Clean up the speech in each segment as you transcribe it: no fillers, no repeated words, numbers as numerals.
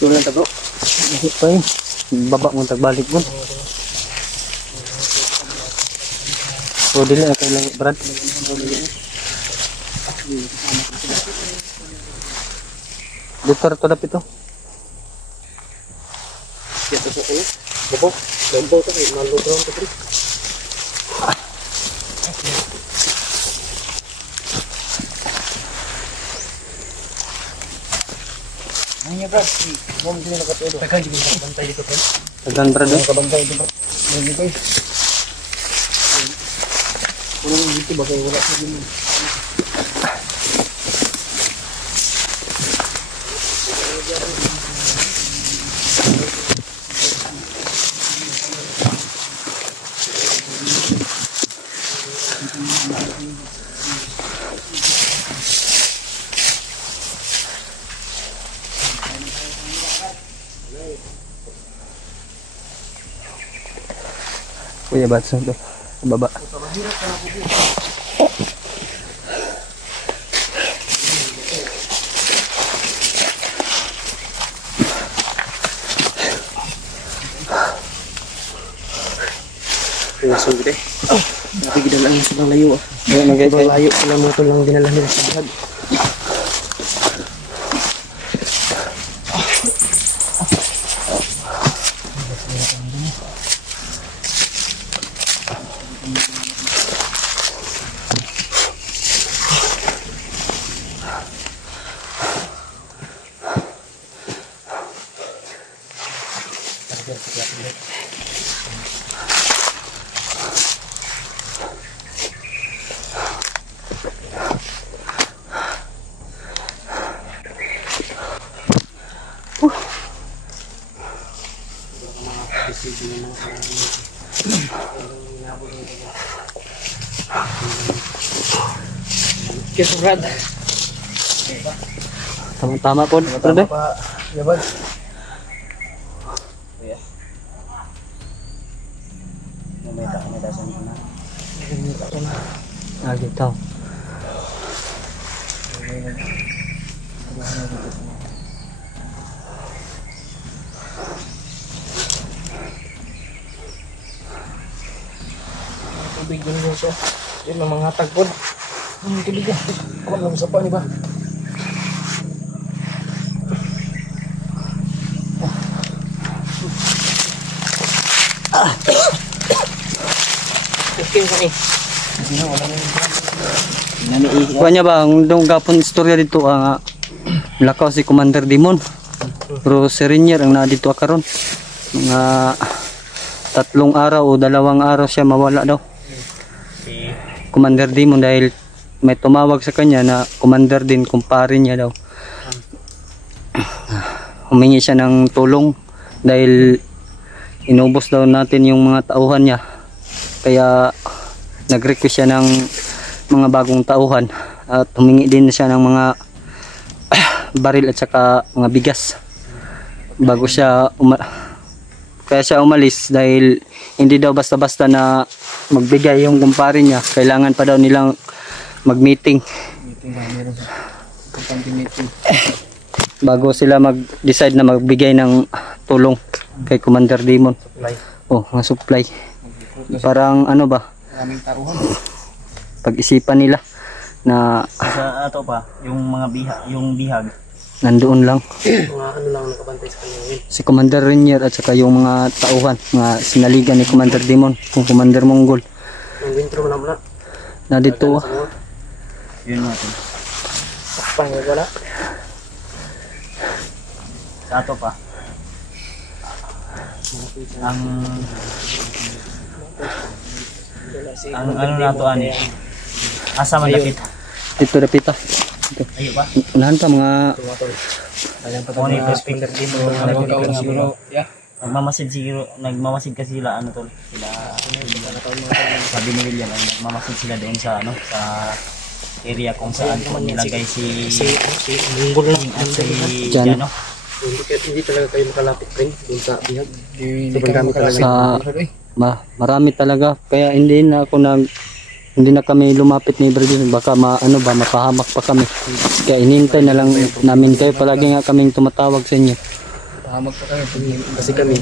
Tuloy na bro. Bakit pa yun? Baba mo tagbalik mo. So dili na kailang Brad. Dito to dapit to. Dito sa ulo. Babo. Lambaw to kay malubro to bro. Ano bro? Bom din nakatulo. Tagal din bantay dito bro. Tagan Brad. Kabantay dito bro. Dito. Kuno dito ba kay wala sa dito. Kuya Batson to. Baba. Kaya so gede. Nakikita lang yung sobrang layo ah. Sobrang layo pala mo ito lang dinala nila sa Brad. Kiss Brad. Tama-tama po. Brad. Ya Brad. Ah, gitu. Tubig din mo siya. Yun ang mga hatag po. Ang tubig yan. Kuwan lang sa pa ni ba? Okay, okay. Kuha niya ba, ang dong gapon istorya dito, lakaw si Commander Dimon. Pero si Rainier ang na dito akaron. Mga 3 araw o 2 araw siya mawala daw. Commander Dimon dahil may tumawag sa kanya na commander din, kumpare niya daw. Humingi siya ng tulong dahil inubos daw natin yung mga tauhan niya. Kaya nag-request siya ng mga bagong tauhan at humingi din siya ng mga baril at saka mga bigas bago siya kaya siya umalis dahil hindi daw basta-basta na magbigay yung kumpare niya. Kailangan pa daw nilang mag-meeting bago sila mag-decide na magbigay ng tulong kay Commander Dimon. Oh, mga supply. Parang ano ba? Maraming taruhan. Pag-isipan nila na sa ato pa, yung mga bihag nandoon lang. Mga ano lang nakabantay sa kanya ngayon. Si Commander Rainier at saka yung mga tauhan, mga sinaligan ni Commander Dimon, kung Commander Monggol. Ang wintro na muna. Na dito yun natin. Pangit wala. Sa ato pa. Ang ano nato ani. Asa man dapit. dito dapita. Ayo ba? Unahan pa mga Ayan pa Mo ni perspective din mo siguro. Yeah. Nagmamasid kasi sila ano tol. Sila sabi ni William ay nagmamasid sila doon sa ano sa area kung saan po nilagay si Munggol lang. Jano. Hindi talaga kayo makalapit rin doon sa bihag. Sobrang dami talaga. marami talaga kaya hindi na kami lumapit ni Brother, baka mapahamak pa kami. Kaya inintay na lang namin kayo, palagi nga kaming tumatawag sa inyo. Pahamak pa kami. Kasi kami,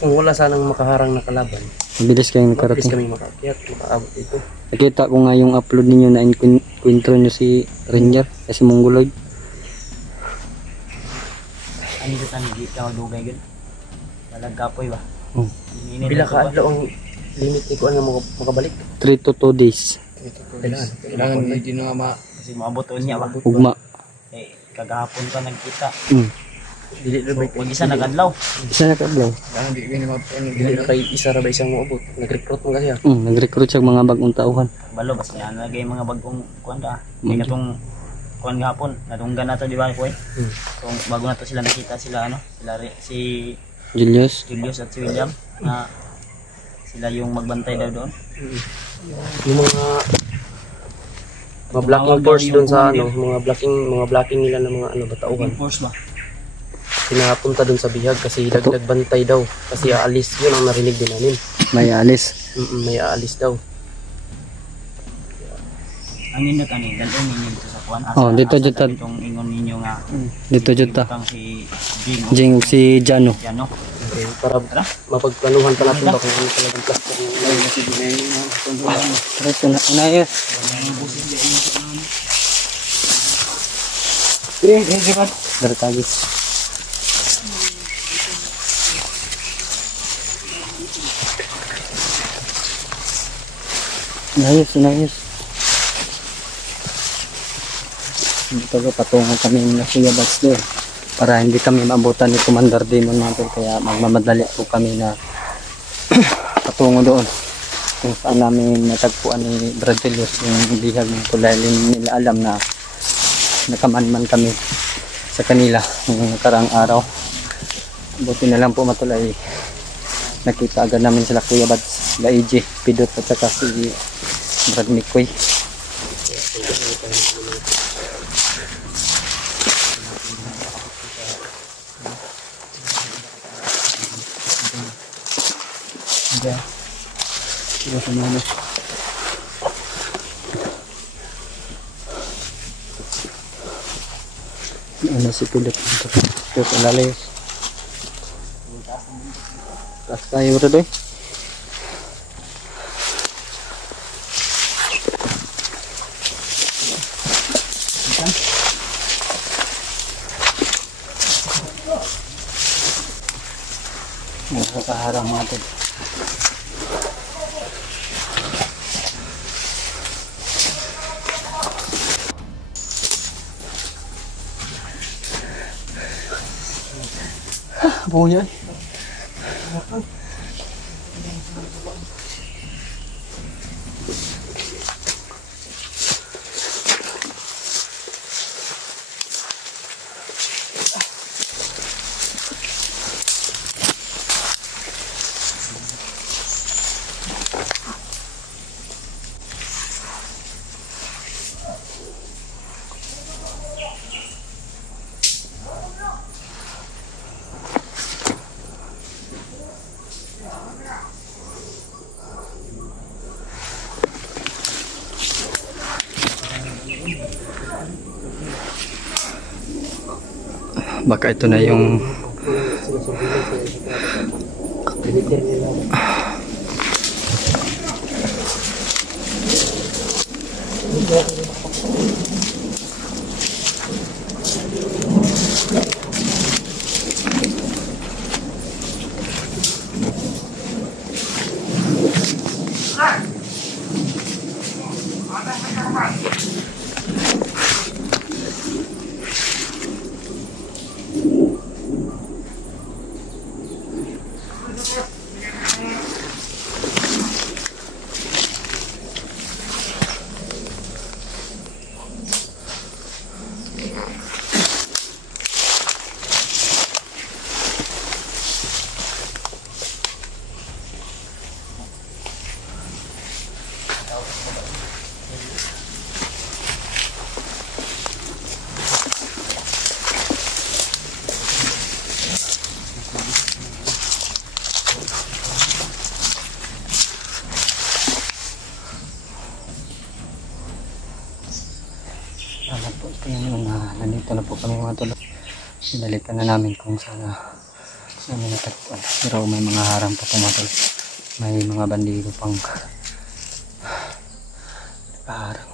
kung wala sanang makaharang na kalaban, Mabilis kayong mabilis nakarating. kami makakyat, makaabot dito. Nakita ko nga yung upload ninyo na kwentro nyo si Ranger kasi Mongoloid. Ano dito ang hindi ka magdugay gud? Nalagkapoy ba? Hmm. Pila ka adlaw ang limit ni kuan nga makabalik. 3 to 2 days. Kailangan hindi na nga Kasi maabot niya ba? Ugma. Eh, kagahapon pa nagkita. dili na ba Pag isa nagadlaw. Isa na kablaw. dili na kay isa ra ba isang moabot. Nag-recruit mo kasi. Nag-recruit siya mga bagong tauhan. Balo basta yan lagay mga bagong kuan ka. May katong kuan gahapon, nadunggan na to di ba ko eh. Kung bago na to sila nakita sila ano, si Julius. Julius at si William na sila yung magbantay daw doon. Yung mga blocking force doon sa ano, mga blocking nila ng mga ano batauhan. Force ba? Pinapunta doon sa bihag kasi dagdag bantay daw kasi aalis, yun ang narinig din namin. May alis. May aalis daw. Ang inot ani, dalon ninyo dito sa kuan. Dito dito. Itong ingon ninyo nga. Dito dito. Tang si Jing. Jing ug si Jano. Yan no. Okay, para mapagplanuhan pa natin ba kung ano talagang cluster ng Tres na ayos. Dartagis. Ayos. Dito ko patungo kami ng Kuya Bats doon para hindi kami maabutan ni Commander Demon natin kaya magmamadali po kami na patungo doon kung saan namin natagpuan ni Brad Julius yung bihag ng kulay nila alam na nakamanman kami sa kanila ng nakarang araw. Buti na lang po matulay nakita agad namin sila Kuya Bats, sila AJ, Pidot at saka si Brad Mikoy. Ano si Pidot ito sa lalayos. Taas tayo bro doy. Nakakaharang natin. Bunyi. Baka ito na yung nandito na po kami mga tulog. Sinalikan na namin kung sana namin natagpuan. Pero may mga harang pa pumatol. May mga bandido pang nakaharang.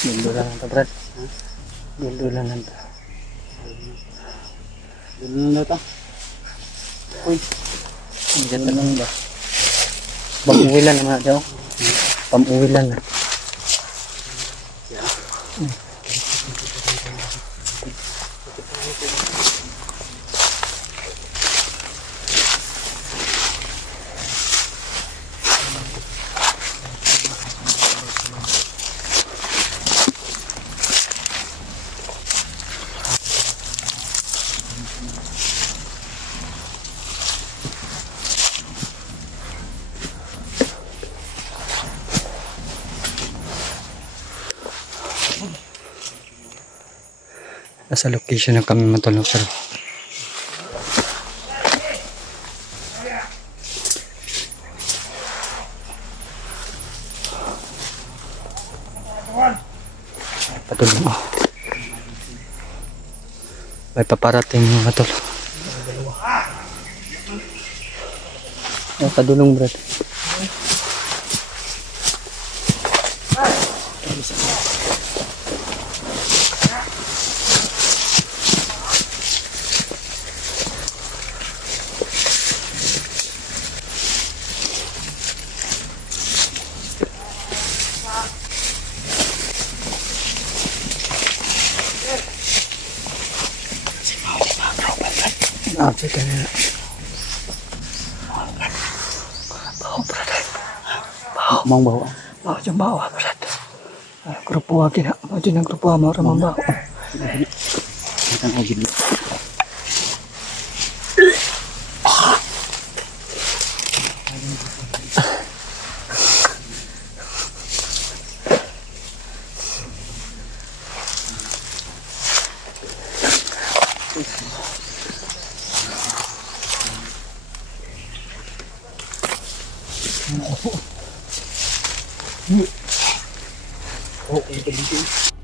Dildo lang ito, Brad. Dildo lang ito. Dildo lang ito. Uy. Ang ganda lang ba? Pag-uwilan naman ito. Pag-uwilan na. Nasa location na kami matulog pero patulog mo. May paparating mga matulog. Kadulong Brad. Check ka na. Bawa Brad. Bawa. Mang bawa. Bawa dyan bawa Brad. Grupo akin ha. Bawa dyan ang grupo mo ramang bawa. Itang agil. Oh, ito dito.